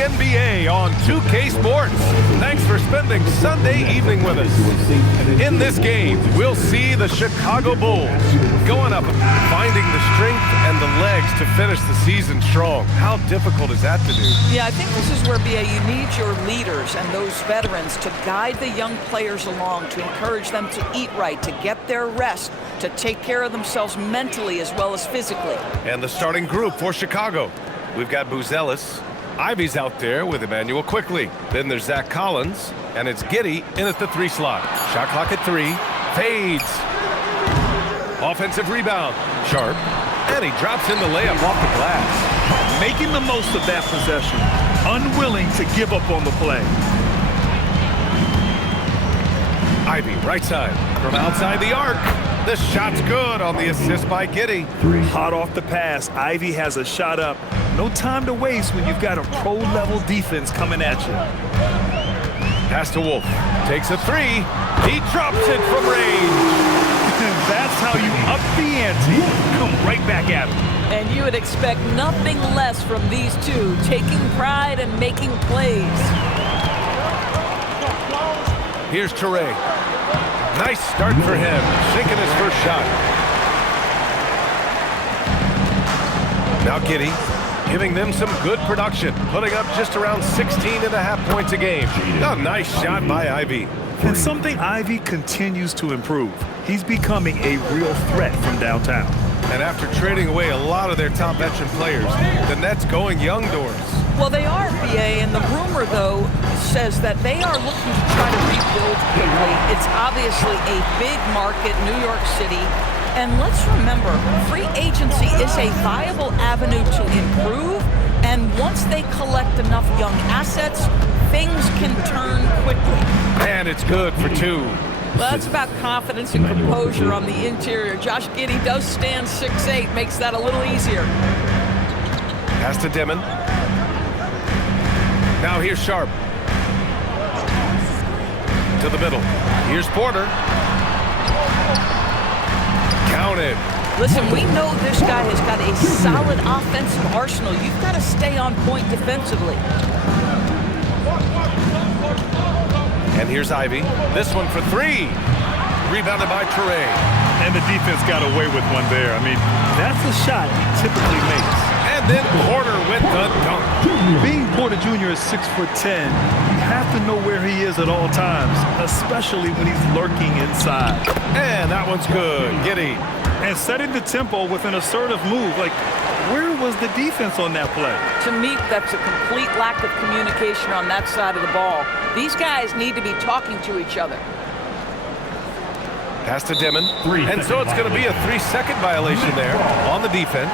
the NBA on 2K Sports. Thanks for spending Sunday evening with us. In this game, we'll see the Chicago Bulls going up, finding the strength and the legs to finish the season strong. How difficult is that to do? Yeah, I think this is where, BA, you need your leaders and those veterans to guide the young players along, to encourage them to eat right, to get their rest, to take care of themselves mentally as well as physically. And the starting group for Chicago. We've got Buzelis. Ivy's out there with Emmanuel quickly. Then there's Zach Collins, and it's Giddey in at the 3 slot. Shot clock at 3. Fades. Offensive rebound. Sharp. And he drops in the layup off the glass. Making the most of that possession. Unwilling to give up on the play. Ivy, right side. From outside the arc. The shot's good on the assist by Giddey. Hot off the pass. Ivy has a shot up. No time to waste when you've got a pro-level defense coming at you. Pass to Wolf. Takes a 3. He drops it from range. That's how you up the ante. Come right back at him. And you would expect nothing less from these two, taking pride and making plays. Here's Toure. Nice start for him, sinking his first shot. Now Giddey, giving them some good production, putting up just around 16.5 points a game. A nice shot by Ivy. And something Ivy continues to improve. He's becoming a real threat from downtown. And after trading away a lot of their top veteran players, the Nets going young doors. Well, they are, BA, and the rumor, though, says that they are looking to try to rebuild quickly. It's obviously a big market, New York City. And let's remember, free agency is a viable avenue to improve. And once they collect enough young assets, things can turn quickly. And it's good for 2. Well, that's about confidence and composure on the interior. Josh Giddey does stand 6'8", makes that a little easier. Pass to Dimon. Now here's Sharp. To the middle. Here's Porter. Counted. Listen, we know this guy has got a solid offensive arsenal. You've got to stay on point defensively. And here's Ivy. This one for 3. Rebounded by Toure. And the defense got away with one there. I mean, that's a shot he typically makes. And then Porter with the dunk. Being Porter Jr. is 6'10", you have to know where he is at all times, especially when he's lurking inside. And that one's good. Giddey. And setting the tempo with an assertive move. Like, where was the defense on that play? To me, that's a complete lack of communication on that side of the ball. These guys need to be talking to each other. Pass to Dimon. And so it's going to be a 3-second violation there on the defense.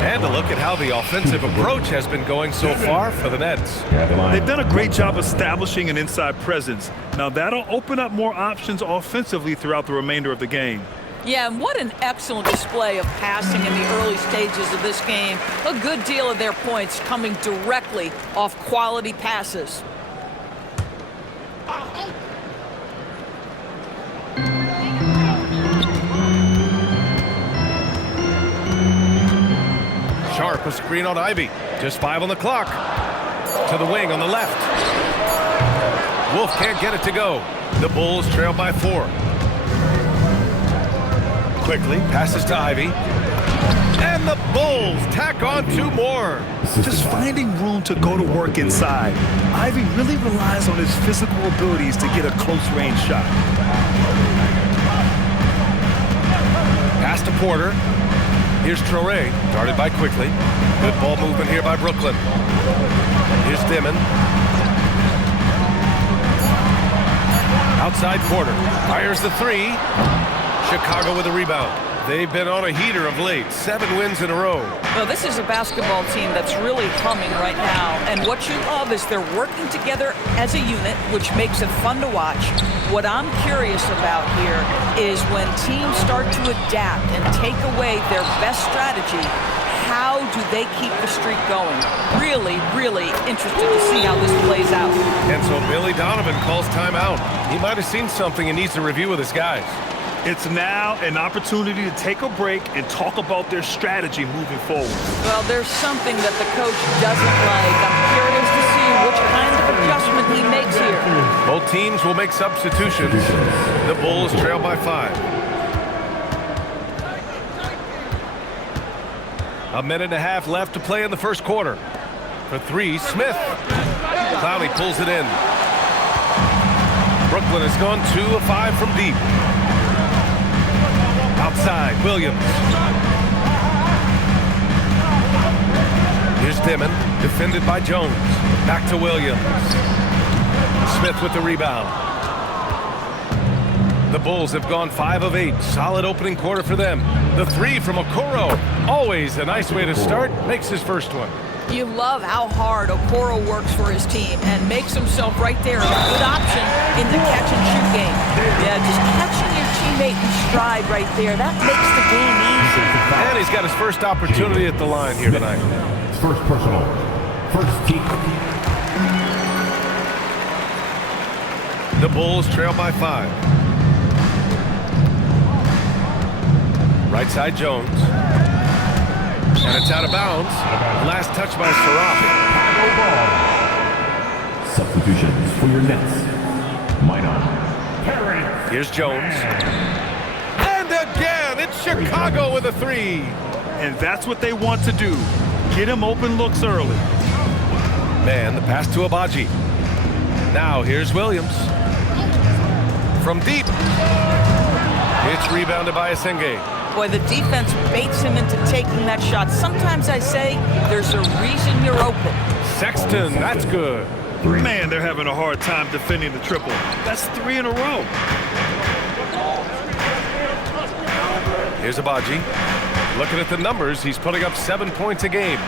And a look at how the offensive approach has been going so far for the Nets. They've done a great job establishing an inside presence. Now that'll open up more options offensively throughout the remainder of the game. Yeah, and what an excellent display of passing in the early stages of this game. A good deal of their points coming directly off quality passes. Sharp, a screen on Ivy. Just 5 on the clock. To the wing on the left. Wolf can't get it to go. The Bulls trail by 4. Quickly passes to Ivy. And the Bulls tack on 2 more. Just finding room to go to work inside. Ivy really relies on his physical abilities to get a close-range shot. Pass to Porter. Here's Toure, guarded by Quickly. Good ball movement here by Brooklyn. Here's Dimon. Outside Porter. Fires the 3. Chicago with a rebound. They've been on a heater of late. 7 wins in a row. Well, this is a basketball team that's really humming right now. And what you love is they're working together as a unit, which makes it fun to watch. What I'm curious about here is when teams start to adapt and take away their best strategy, how do they keep the streak going? Really, really interested to see how this plays out. And so Billy Donovan calls timeout. He might have seen something and needs to review with his guys. It's now an opportunity to take a break and talk about their strategy moving forward. Well, there's something that the coach doesn't like. I'm curious to see which kind of adjustment he makes here. Both teams will make substitutions. The Bulls trail by 5. A minute and a half left to play in the first quarter. For 3, Smith. Clowney pulls it in. Brooklyn has gone 2 of 5 from deep. Outside, Williams. Here's Dimon, defended by Jones. Back to Williams. Smith with the rebound. The Bulls have gone 5 of 8. Solid opening quarter for them. The 3 from Okoro. Always a nice way to start. Makes his first one. You love how hard Okoro works for his team and makes himself right there a good option in the catch-and-shoot game. Yeah, just catching your teammate in stride right there, that makes the game easy. And he's got his first opportunity at the line here tonight. First personal. First team. The Bulls trail by 5. Right side, Jones. And it's out of bounds. Last touch by Saraf. Substitutions for your Nets. Minor. Here's Jones. And again, it's Chicago with a 3. And that's what they want to do. Get him open looks early. Man, the pass to Abaji. Now here's Williams. From deep. It's rebounded by Asenge. Boy, the defense baits him into taking that shot. Sometimes I say there's a reason you're open. Sexton, that's good. Man, they're having a hard time defending the triple. That's 3 in a row. Here's Abaji. Looking at the numbers, he's putting up 7 points a game.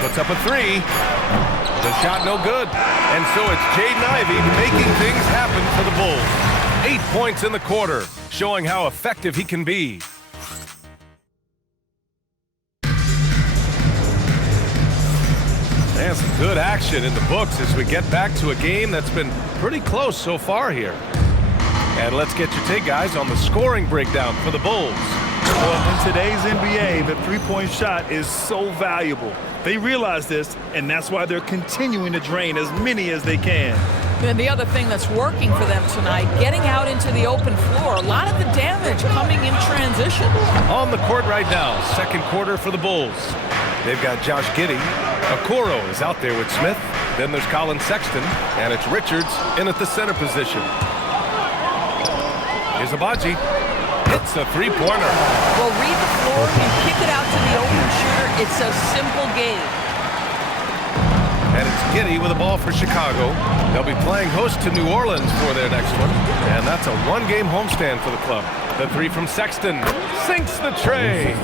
Puts up a 3. The shot no good. And so it's Jaden Ivey making things happen for the Bulls. 8 points in the quarter, showing how effective he can be. And some good action in the books as we get back to a game that's been pretty close so far here. And let's get your take, guys, on the scoring breakdown for the Bulls. Well, in today's NBA, the three-point shot is so valuable. They realize this, and that's why they're continuing to drain as many as they can. And the other thing that's working for them tonight, getting out into the open floor. A lot of the damage coming in transition. On the court right now, second quarter for the Bulls. They've got Josh Giddey. Okoro is out there with Smith. Then there's Colin Sexton, and it's Richards in at the center position. Here's Abaji. It's a three-pointer. Well, read the floor, you kick it out to the open shooter. It's a simple game. And it's Giddey with the ball for Chicago. They'll be playing host to New Orleans for their next one. And that's a one-game homestand for the club. The 3 from Sexton sinks the tray.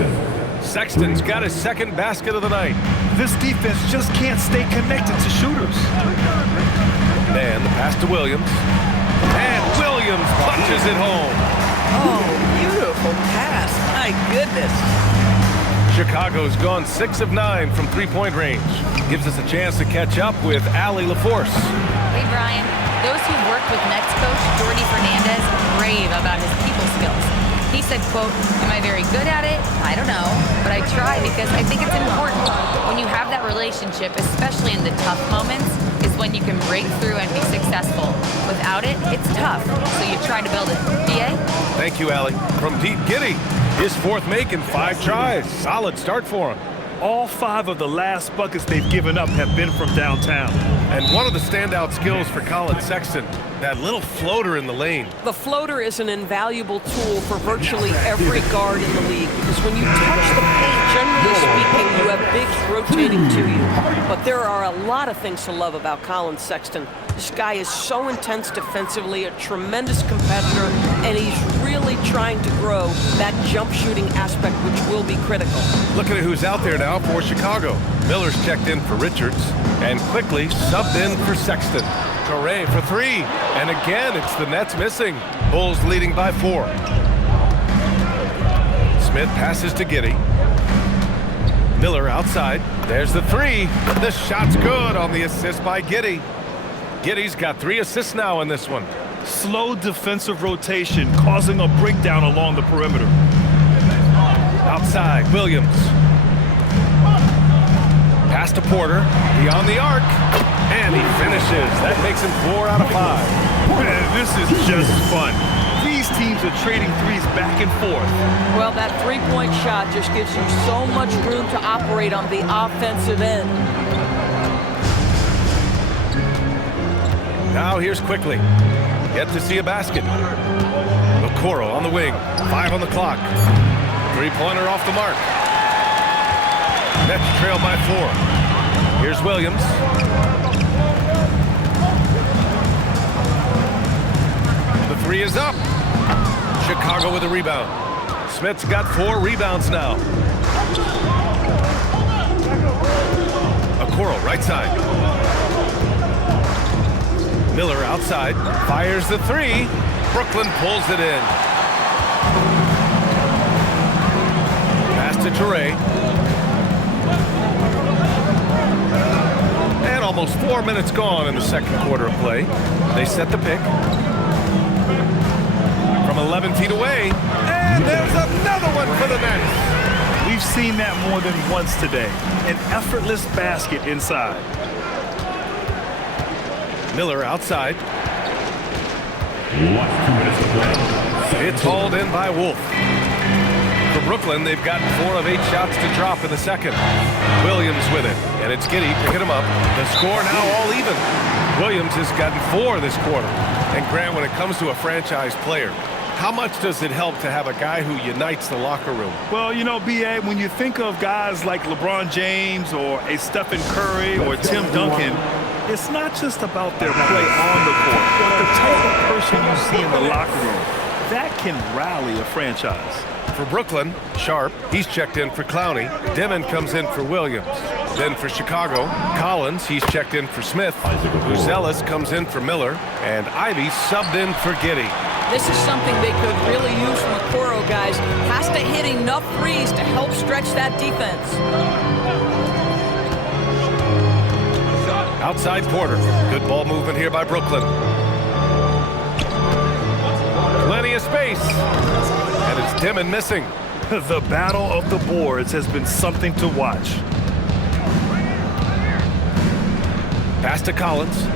Sexton's got his second basket of the night. This defense just can't stay connected to shooters. And the pass to Williams. And Williams punches it home. Oh, beautiful pass. My goodness. Chicago's gone 6 of 9 from three-point range. Gives us a chance to catch up with Allie LaForce. Hey, Brian. Those who've worked with Nets coach Jordy Fernandez rave about his people skills. He said, quote, "Am I very good at it? I don't know, but I try because I think it's important. When you have that relationship, especially in the tough moments, is when you can break through and be successful. Without it, it's tough, so you try to build it." PA? Thank you, Allie. From deep, Giddey. His fourth make in 5 tries. Solid start for him. All 5 of the last buckets they've given up have been from downtown. And one of the standout skills for Colin Sexton, that little floater in the lane. The floater is an invaluable tool for virtually every guard in the league because when you touch the paint, generally speaking, you have bigs rotating to you. But there are a lot of things to love about Colin Sexton. This guy is so intense defensively, a tremendous competitor, and he's really trying to grow that jump shooting aspect, which will be critical. Looking at who's out there now for Chicago. Miller's checked in for Richards, and quickly subbed in for Sexton. Correa for 3, and again, it's the Nets missing. Bulls leading by 4. Smith passes to Giddey. Miller outside. There's the 3. The shot's good on the assist by Giddey. Giddy's got 3 assists now in this one. Slow defensive rotation causing a breakdown along the perimeter. Outside, Williams. Pass to Porter, beyond the arc, and he finishes. That makes him 4 out of 5. Man, this is just fun. These teams are trading threes back and forth. Well, that three-point shot just gives you so much room to operate on the offensive end. Now here's Quickly. Yet to see a basket. Okoro on the wing. 5 on the clock. Three-pointer off the mark. Nets trail by 4. Here's Williams. The 3 is up. Chicago with a rebound. Smith's got 4 rebounds now. Okoro, right side. Miller outside, fires the 3. Brooklyn pulls it in. Pass to Toure. And almost 4 minutes gone in the second quarter of play. They set the pick. From 11 feet away. And there's another one for the Nets. We've seen that more than once today. An effortless basket inside. Miller outside. Last 2 minutes to play. It's hauled in by Wolf. For Brooklyn, they've gotten 4 of 8 shots to drop in the second. Williams with it, and it's Giddey picking him up. The score now all even. Williams has gotten 4 this quarter. And Grant, when it comes to a franchise player, how much does it help to have a guy who unites the locker room? Well, you know, B.A., when you think of guys like LeBron James or a Stephen Curry or Tim Duncan, it's not just about their play on the court, but the type of person you see in the locker room. That can rally a franchise. For Brooklyn, Sharp, he's checked in for Clowney. Dimon comes in for Williams. Then for Chicago, Collins, he's checked in for Smith. Buzelis comes in for Miller. And Ivy subbed in for Giddey. This is something they could really use from Okoro, guys. Has to hit enough threes to help stretch that defense. Outside Porter. Good ball movement here by Brooklyn. Plenty of space. And it's Dimon missing. The battle of the boards has been something to watch. Pass to Collins.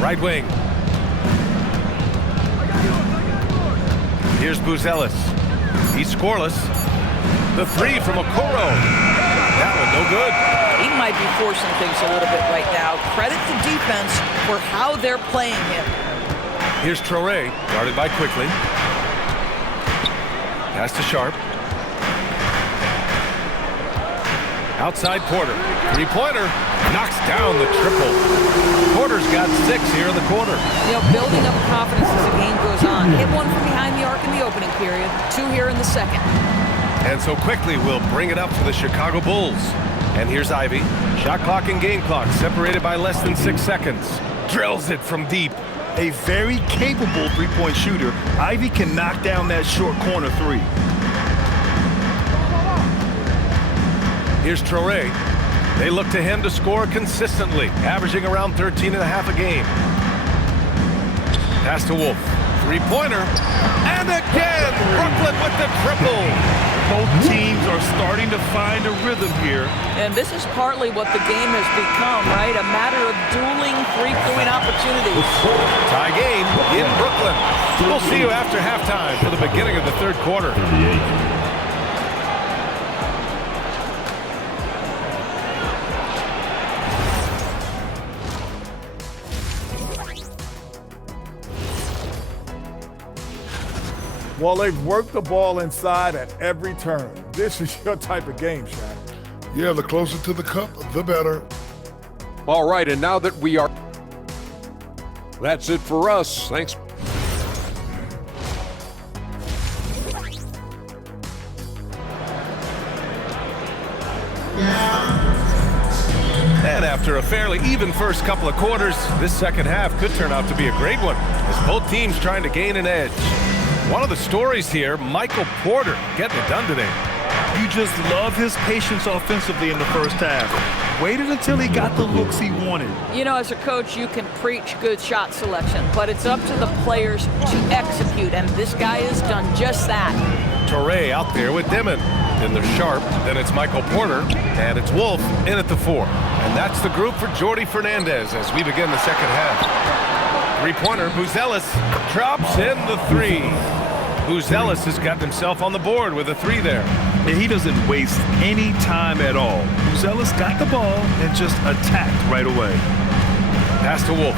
Right wing. Here's Buzelis. He's scoreless. The 3 from Okoro. That one no good. He might be forcing things a little bit right now. Credit to defense for how they're playing him. Here's Traore, guarded by Quickly. Pass to Sharp. Outside Porter. Three-pointer. Knocks down the triple. Porter's got 6 here in the quarter. You know, building up confidence as the game goes on. Hit one from behind the arc in the opening period. 2 here in the second. And so Quickly will bring it up for the Chicago Bulls. And here's Ivy. Shot clock and game clock separated by less than 6 seconds. Drills it from deep. A very capable three-point shooter. Ivy can knock down that short corner 3. Here's Traore. They look to him to score consistently, averaging around 13.5 a game. Pass to Wolf. Three-pointer. And again, Brooklyn with the triple. Both teams are starting to find a rhythm here. And this is partly what the game has become, right? A matter of dueling three-point opportunities. Tie game in Brooklyn. We'll see you after halftime for the beginning of the third quarter. 38. Well, they've worked the ball inside at every turn. This is your type of game, Shaq. Yeah, the closer to the cup, the better. All right, and now that we are... That's it for us. Thanks. And after a fairly even first couple of quarters, this second half could turn out to be a great one, as both teams trying to gain an edge. One of the stories here, Michael Porter getting it done today. You just love his patience offensively in the first half. Waited until he got the looks he wanted. You know, as a coach, you can preach good shot selection, but it's up to the players to execute, and this guy has done just that. Torrey out there with Dimon. Then there's Sharp, then it's Michael Porter, and it's Wolf in at the 4. And that's the group for Jordy Fernandez as we begin the second half. Three-pointer, Buzelis drops in the 3. Buzelis has gotten himself on the board with a 3 there. And he doesn't waste any time at all. Buzelis got the ball and just attacked right away. Pass to Wolf.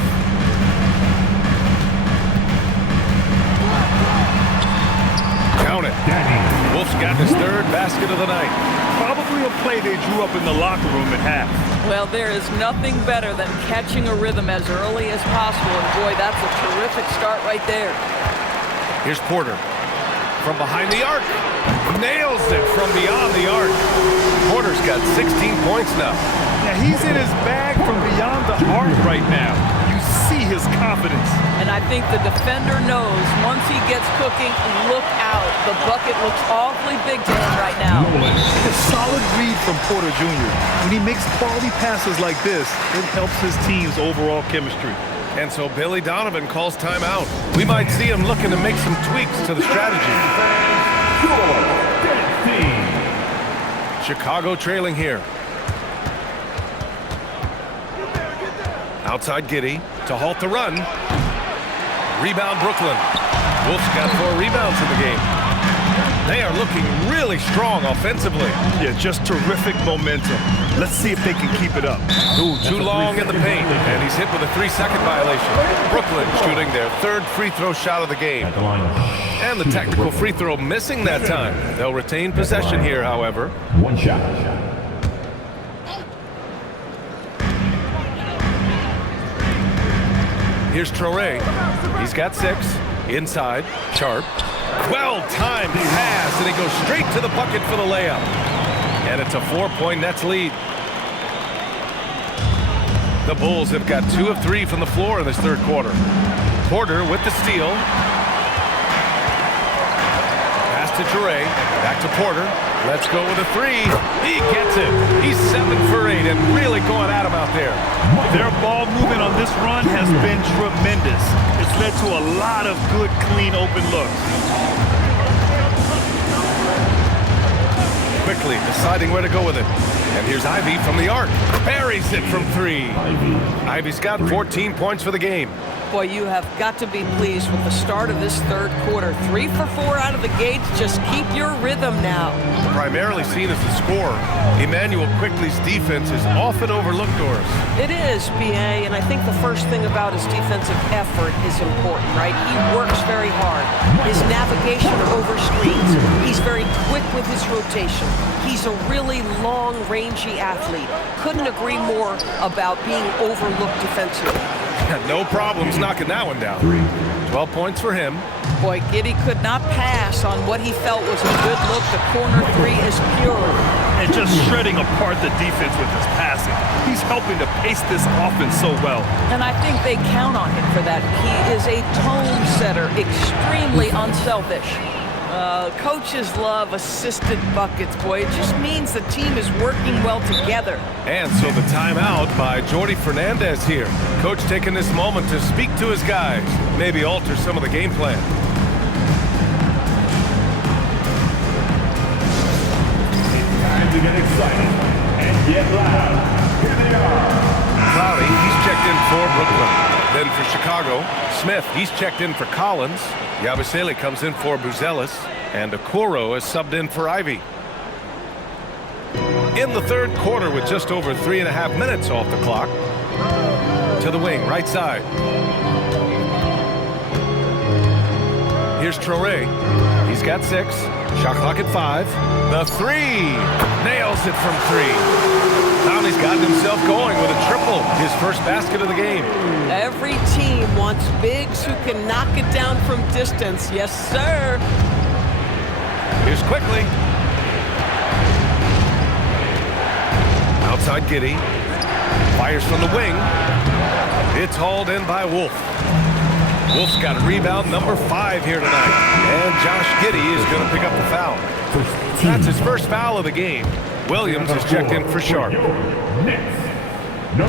Count it. Wolf's gotten his 3rd basket of the night. Probably a play they drew up in the locker room at half. Well, there is nothing better than catching a rhythm as early as possible, and boy, that's a terrific start right there. Here's Porter. From behind the arc. Nails it from beyond the arc. Porter's got 16 points now. Now he's in his bag from beyond the arc right now. You see his confidence. And I think the defender knows once he gets cooking, look out. The bucket looks awfully big to him right now. A solid read from Porter Jr. When he makes quality passes like this, it helps his team's overall chemistry. And so Billy Donovan calls timeout. We might see him looking to make some tweaks to the strategy. Chicago trailing here. Outside Giddey to halt the run. Rebound Brooklyn. Wolf's got 4 rebounds in the game. They are looking really strong offensively. Yeah, just terrific momentum. Let's see if they can keep it up. Ooh, too long in the paint, and he's hit with a 3-second violation. Brooklyn shooting their 3rd free throw shot of the game. And the technical free throw missing that time. They'll retain possession here, however. 1 shot. Here's Torrey. He's got 6. Inside, Sharp. Well-timed pass, and he goes straight to the bucket for the layup. And it's a 4-point Nets lead. The Bulls have got 2 of 3 from the floor in this 3rd quarter. Porter with the steal. Pass to Torrey. Back to Porter. Let's go with a 3. He gets it. He's 7 for 8 and really going at him out there. Their ball movement on this run has been tremendous. It's led to a lot of good, clean, open looks. Quickly deciding where to go with it. And here's Ivy from the arc. Buries it from 3. Ivy's got 14 points for the game. Boy, you have got to be pleased with the start of this 3rd quarter. 3 for 4 out of the gate. Just keep your rhythm now. Primarily seen as a scorer, Emmanuel Quickley's defense is often overlooked, Doris. It is, B.A., and I think the first thing about his defensive effort is important, right? He works very hard. His navigation over screens. He's very quick with his rotation. He's a really long, rangy athlete. Couldn't agree more about being overlooked defensively. No problems knocking that one down. 12 points for him. Boy, Giddey could not pass on what he felt was a good look. The corner 3 is pure. And just shredding apart the defense with his passing. He's helping to pace this offense so well. And I think they count on him for that. He is a tone setter, extremely unselfish. Coaches love assisted buckets, boy. It just means the team is working well together. And so the timeout by Jordy Fernandez here. Coach taking this moment to speak to his guys, maybe alter some of the game plan. It's time to get excited and get loud. Here they are. Cloudy, he's checked in for Brooklyn. Then for Chicago, Smith, he's checked in for Collins. Yabusele comes in for Buzelis. And Okoro is subbed in for Ivy. In the 3rd quarter with just over 3.5 minutes off the clock. To the wing, right side. Here's Torrey. He's got 6. Shot clock at 5. The 3. Nails it from 3. Conley's gotten himself going with a triple. His first basket of the game. Every team wants bigs who can knock it down from distance. Yes, sir. Here's Quickly. Outside Giddey. Fires from the wing. It's hauled in by Wolf. Wolf's got rebound number 5 here tonight. And Josh Giddey is going to pick up the foul. That's his first foul of the game. Williams is checked in for Sharp.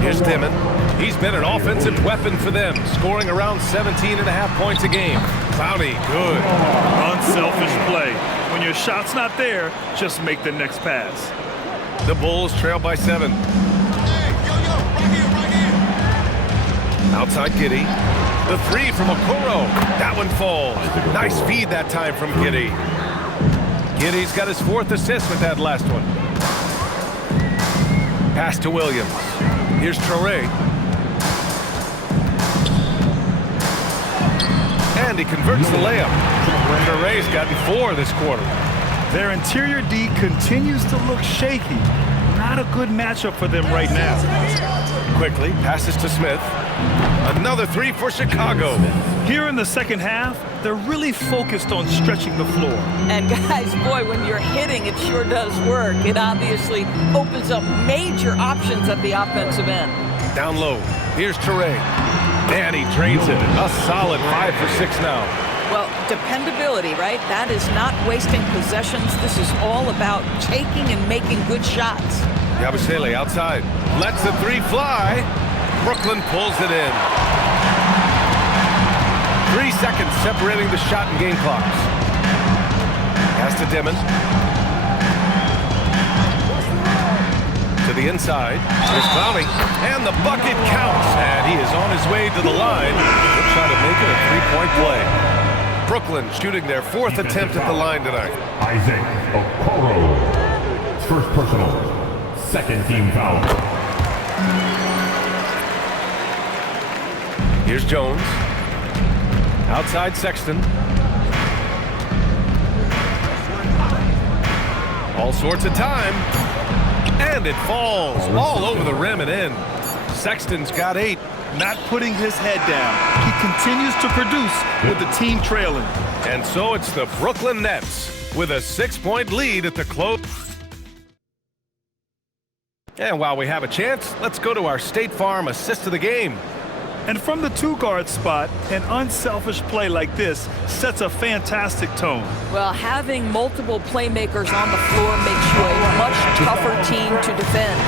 Here's Dimon. He's been an offensive weapon for them, scoring around 17.5 points a game. Clowney, good. Unselfish play. When your shot's not there, just make the next pass. The Bulls trail by 7. Outside Giddey. The 3 from Okoro. That one falls. Nice feed that time from Giddey. Giddey's got his 4th assist with that last one. Pass to Williams. Here's Traore. And he converts the layup. Traore's gotten 4 this quarter. Their interior D continues to look shaky. Not a good matchup for them right now. Quickly passes to Smith. Another 3 for Chicago. Here in the second half, they're really focused on stretching the floor. And guys, boy, when you're hitting, it sure does work. It obviously opens up major options at the offensive end. Down low. Here's Traore. Man, he drains it. A solid 5 for 6 now. Well, dependability, right? That is not wasting possessions. This is all about taking and making good shots. Yabusele outside. Lets the 3 fly. Brooklyn pulls it in. 3 seconds separating the shot and game clocks. Pass to Dimon. To the inside. Here's Clowney. And the bucket counts. And he is on his way to the line. He'll try to make it a 3-point play. Brooklyn shooting their 4th attempt at the line tonight. Isaac Okoro. First personal. Second team foul. Here's Jones. Outside Sexton. All sorts of time. And it falls all over the rim and in. Sexton's got 8. Not putting his head down. He continues to produce with the team trailing. And so it's the Brooklyn Nets with a 6-point lead at the close. And while we have a chance, let's go to our State Farm assist of the game. And from the 2-guard spot, an unselfish play like this sets a fantastic tone. Well, having multiple playmakers on the floor makes you a much tougher team to defend.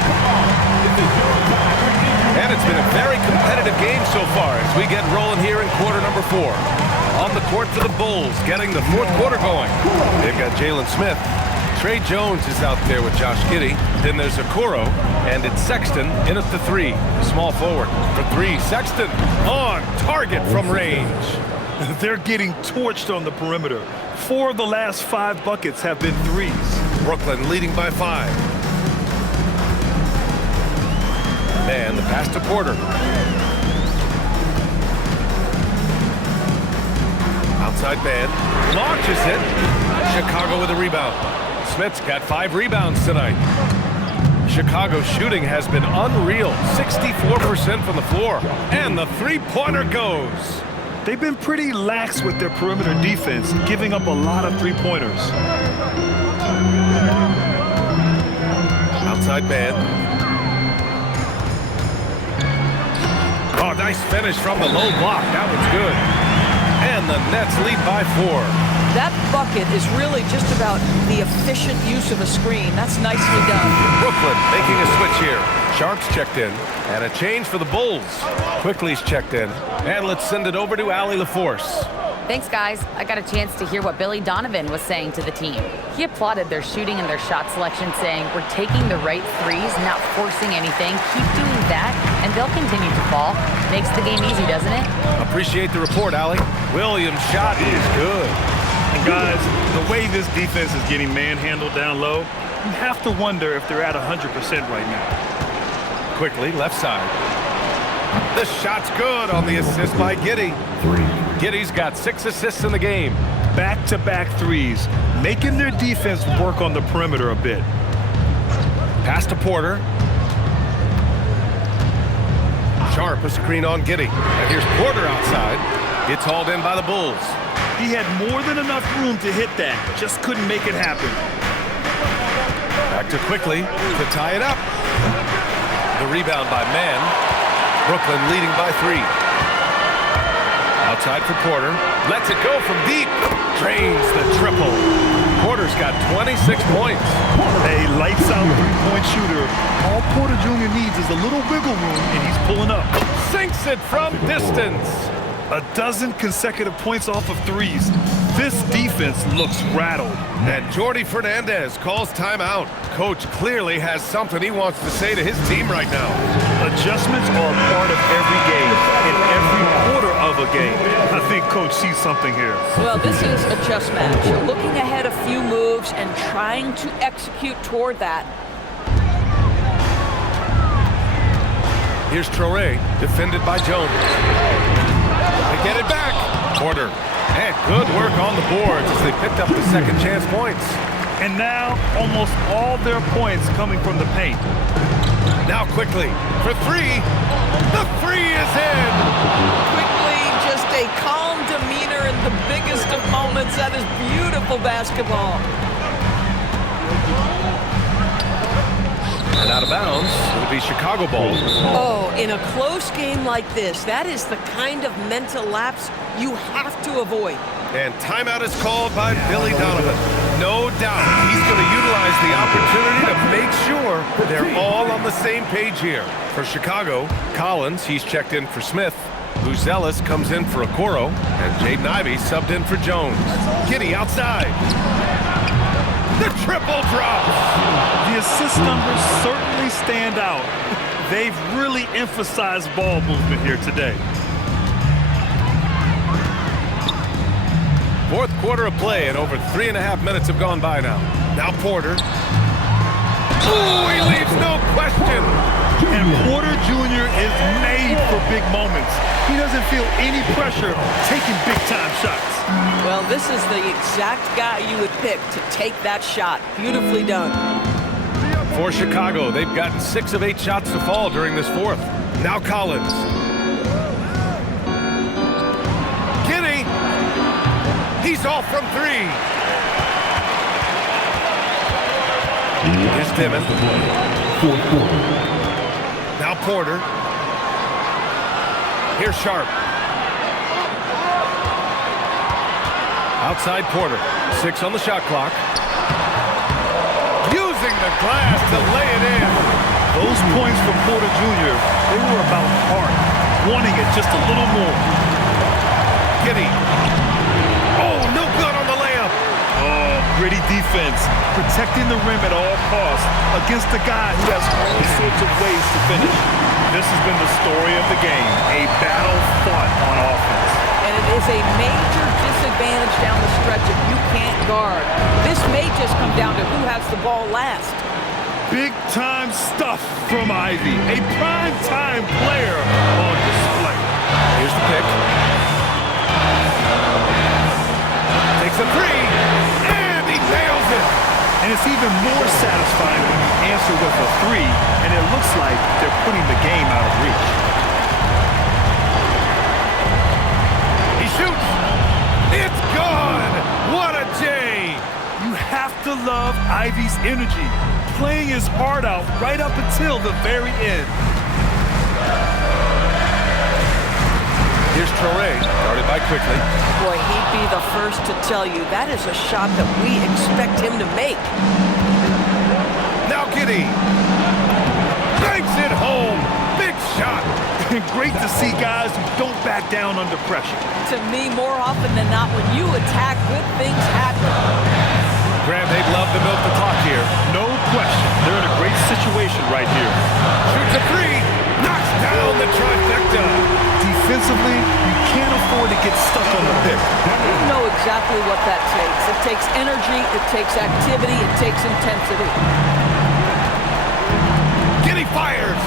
And it's been a very competitive game so far as we get rolling here in quarter number 4. On the court for the Bulls, getting the 4th quarter going. They've got Jalen Smith. Trey Jones is out there with Josh Giddey. Then there's Okoro, and it's Sexton in at the 3. Small forward for 3. Sexton on target from range. They're getting torched on the perimeter. 4 of the last 5 buckets have been 3s. Brooklyn leading by 5. And the pass to Porter. Outside man. Launches it. Chicago with a rebound. Smith's got 5 rebounds tonight. Chicago's shooting has been unreal. 64% from the floor. And the 3-pointer goes. They've been pretty lax with their perimeter defense, giving up a lot of 3-pointers. Outside man. Oh, nice finish from the low block. That one's good. And the Nets lead by 4. That bucket is really just about the efficient use of a screen. That's nicely done. Brooklyn making a switch here. Sharp's checked in. And a change for the Bulls. Quickly's checked in. And let's send it over to Allie LaForce. Thanks, guys. I got a chance to hear what Billy Donovan was saying to the team. He applauded their shooting and their shot selection, saying, "We're taking the right threes, not forcing anything. Keep doing that, and they'll continue to fall." Makes the game easy, doesn't it? Appreciate the report, Allie. Williams' shot is good. And guys, the way this defense is getting manhandled down low, you have to wonder if they're at 100% right now. Quickly, left side. The shot's good on the assist by Giddey. 3. Giddey's got 6 assists in the game. Back-to-back 3s, making their defense work on the perimeter a bit. Pass to Porter. Sharp a screen on Giddey. And here's Porter outside. It's hauled in by the Bulls. He had more than enough room to hit that, just couldn't make it happen. Back to Quickly to tie it up. The rebound by Mann. Brooklyn leading by 3. Outside for Porter. Lets it go from deep. Drains the triple. Porter's got 26 points. A lights-out three-point shooter. All Porter Jr. needs is a little wiggle room, and he's pulling up. Sinks it from distance. A dozen consecutive points off of threes. This defense looks rattled. And Jordi Fernandez calls timeout. Coach clearly has something he wants to say to his team right now. Adjustments are a part of every game, in every quarter of a game. I think Coach sees something here. Well, this is a chess match. You're looking ahead a few moves and trying to execute toward that. Here's Traore, defended by Jones. They get it back. Porter. And good work on the boards as they picked up the second chance points. And now, almost all their points coming from the paint. Now quickly, for three. The three is in. Quickly, just a calm demeanor in the biggest of moments. That is beautiful basketball. And out of bounds, it'll be Chicago ball. Oh, in a close game like this, that is the kind of mental lapse you have to avoid. And timeout is called by Billy Donovan. No doubt he's going to utilize the opportunity to make sure they're all on the same page here. For Chicago, Collins, he's checked in for Smith. Buzelis comes in for Okoro. And Jaden Ivey subbed in for Jones. Giddey outside. The triple drops. The assist numbers certainly stand out. They've really emphasized ball movement here today. Fourth quarter of play, and over 3.5 minutes have gone by now. Now Porter. Ooh, he leaves no question. And Porter Jr. is made for big moments. He doesn't feel any pressure taking big-time shots. Well, this is the exact guy you would pick to take that shot. Beautifully done. For Chicago, they've gotten 6 of 8 shots to fall during this fourth. Now Collins. Giddey. He's off from 3. Here's Timmons. Now Porter. Here's Sharp. Outside Porter. 6 on the shot clock. Using the glass to lay it in. Those points for Porter Jr., they were about heart, wanting it just a little more. Giddey. Oh, no good on the layup. Oh, gritty defense, protecting the rim at all costs against a guy who has all sorts of ways to finish. This has been the story of the game, a battle fought on offense. And it is a major disadvantage down the stretch if you can't guard. This may just come down to who has the ball last. Big-time stuff from Ivy, a prime-time player on display. Here's the pick. Takes a 3, and he nails it. And it's even more satisfying when you answer with a 3, and it looks like they're putting the game out of reach. He shoots. It's gone. What a day. You have to love Ivy's energy, playing his heart out right up until the very end. Here's Traore, guarded by Quickly. Boy, he'd be the first to tell you that is a shot that we expect him to make. Now Giddey. Banks it home. Big shot. Great to see guys who don't back down under pressure. To me, more often than not, when you attack, good things happen. Graham, they'd love to milk the clock here. No question. They're in a great situation right here. Shoots a 3. Knocks down the trifecta. Defensively, you can't afford to get stuck on the pick. You know exactly what that takes. It takes energy, it takes activity, it takes intensity. Giddey fires.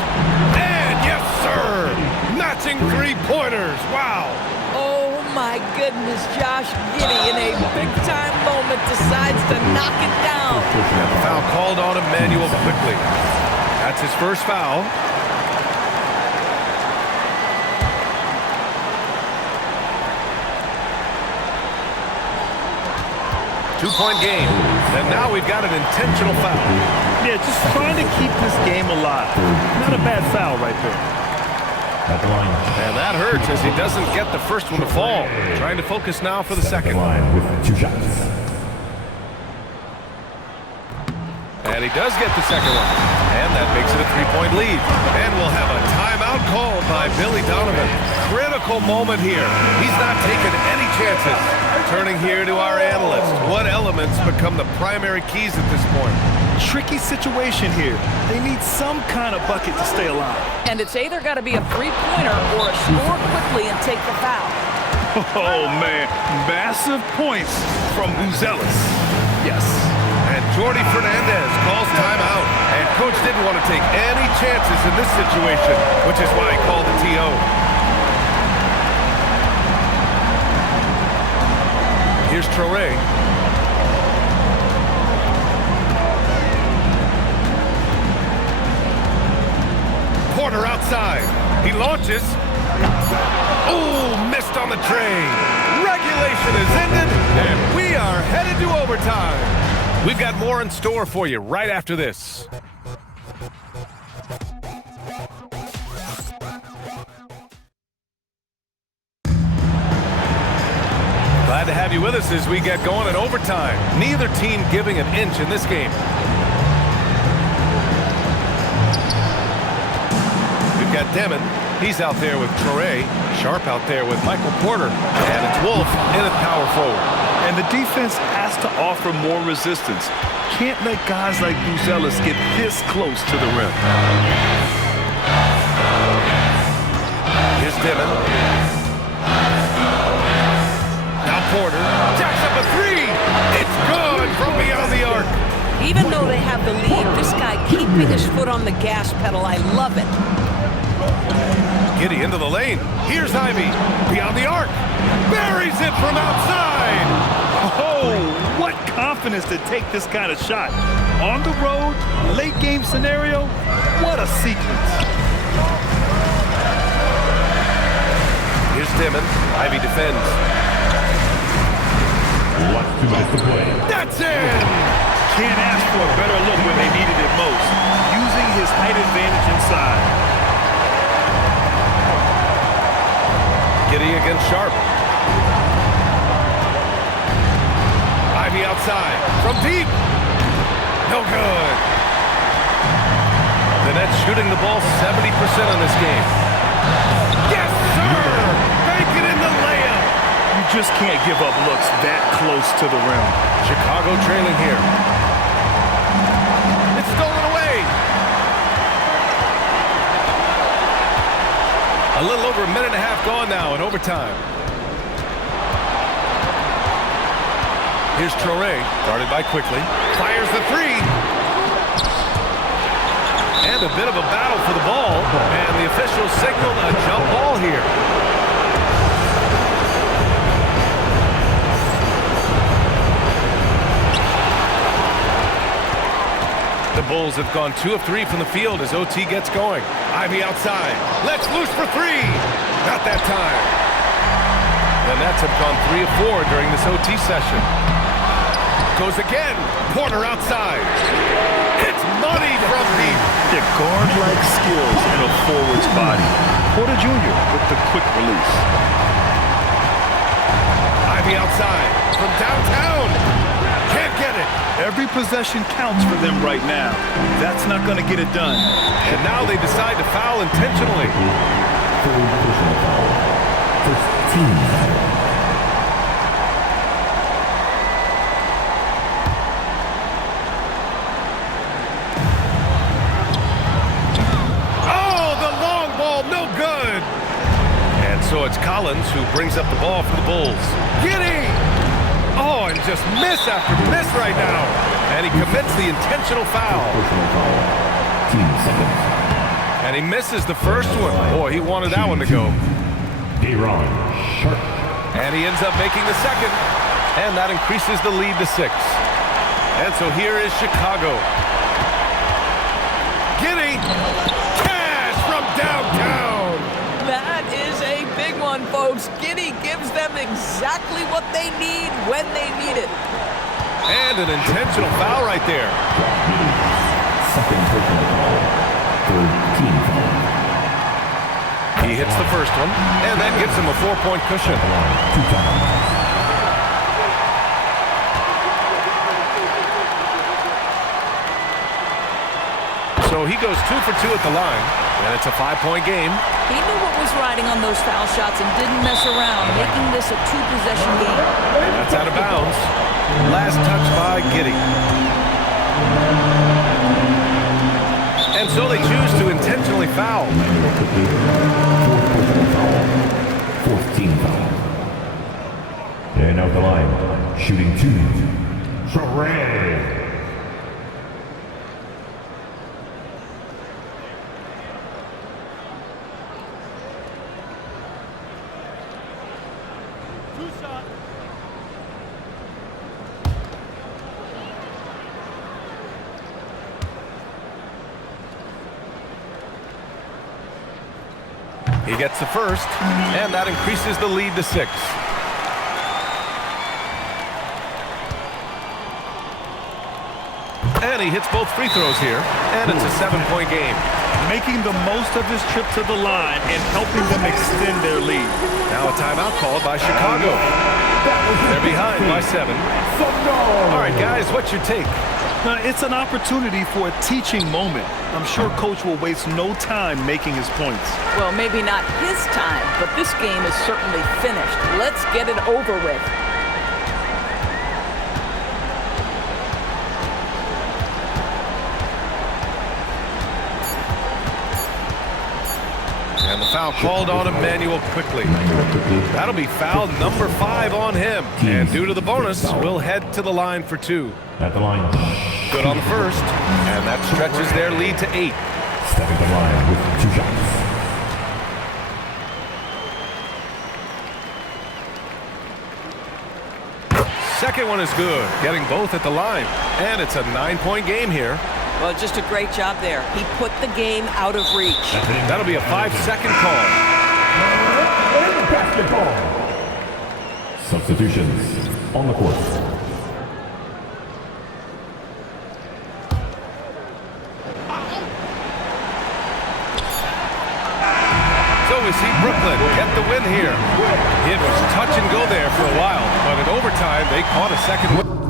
And yes, sir. Matching 3-pointers. Wow. Oh my goodness, Josh Giddey in a big-time moment decides to knock it down. And the foul called on Emmanuel Quickly. That's his first foul. Two-point game. And now we've got an intentional foul. Yeah, just trying to keep this game alive. Not a bad foul right there. At the line. And that hurts as he doesn't get the first one to fall. Trying to focus now for the second. Line with 2 shots. And he does get the second one. And that makes it a 3-point lead. And we'll have a timeout called by Billy Donovan. Critical moment here. He's not taking any chances. Turning here to our analyst. What elements become the primary keys at this point? Tricky situation here. They need some kind of bucket to stay alive. And it's either got to be a three-pointer or a score quickly and take the foul. Oh, man. Massive points from Buzelis. Yes. And Jordy Fernandez calls timeout. And coach didn't want to take any chances in this situation, which is why he called the TO. Here's Traore. Porter outside. He launches. Oh, missed on the tray. Regulation is ended, and we are headed to overtime. We've got more in store for you right after this. Glad to have you with us as we get going in overtime. Neither team giving an inch in this game. We've got Demon. He's out there with Traore. Sharp out there with Michael Porter. And it's Wolf in at power forward. And the defense has to offer more resistance. Can't let guys like Buzelis get this close to the rim. Here's Demon. Now Porter jacks up a three. It's good from beyond the arc. Even though they have the lead, this guy keeping his foot on the gas pedal, I love it. Giddey into the lane. Here's Ivy. Beyond the arc. Buries it from outside. Oh, what confidence to take this kind of shot. On the road, late game scenario, what a sequence. Here's Demon. Ivy defends. Left 2 minutes to play. That's it! Can't ask for a better look when they needed it most. Using his height advantage inside. Giddey against Sharp. Ivy outside. From deep. No good. The Nets shooting the ball 70% in this game. Yes, sir! Make it in the layup. You just can't give up looks that close to the rim. Chicago trailing here. It's stolen away. A little over a minute and a half gone now in overtime. Here's Traore, guarded by Quickly. Fires the three. And a bit of a battle for the ball. And the officials signal a jump ball here. The Bulls have gone 2 of 3 from the field as OT gets going. Ivy outside. Let's loose for three. Not that time. The Nets have gone 3 of 4 during this OT session. Goes again. Porter outside. It's money from deep. The guard-like skills in a forward's body. Porter Jr. with the quick release. Ivy outside. From downtown. Can't get it. Every possession counts for them right now. That's not going to get it done. And now they decide to foul intentionally. Third personal foul. First team foul. Oh, the long ball, no good. And so it's Collins who brings up the ball for the Bulls. Giddey! Oh, and just miss after miss right now. And he commits the intentional foul. Personal foul. Team second. And he misses the first one. Boy, he wanted that one to go. Aaron Sharp. And he ends up making the second. And that increases the lead to 6. And so here is Chicago. Giddey! Cash from downtown! That is a big one, folks. Giddey gives them exactly what they need when they need it. And an intentional foul right there. Second personal foul. Third team foul. He hits the first one, and that gives him a 4-point cushion. So he goes 2 for 2 at the line, and it's a 5-point game. He knew what was riding on those foul shots and didn't mess around, making this a 2-possession game. That's out of bounds. Last touch by Giddey. And so they choose to intentionally foul. 14 foul. And out the line, shooting 2, Trey. He gets the first, and that increases the lead to 6. And he hits both free throws here, and it's a 7-point game. Making the most of his trip to the line and helping them extend their lead. Now a timeout called by Chicago. They're behind by 7. All right, guys, what's your take? It's an opportunity for a teaching moment. I'm sure Coach will waste no time making his points. Well, maybe not his time, but this game is certainly finished. Let's get it over with. And the foul called on Emmanuel quickly. That'll be foul number 5 on him. And due to the bonus, we'll head to the line for 2. At the line. Good on the first, and that stretches their lead to 8. Stepping the line with 2 shots. Second one is good, getting both at the line. And it's a 9-point game here. Well, just a great job there. He put the game out of reach. That'll be a 5-second call. Basketball. Substitutions on the court. So we see Brooklyn get the win here. It was touch and go there for a while, but in overtime, they caught a second win.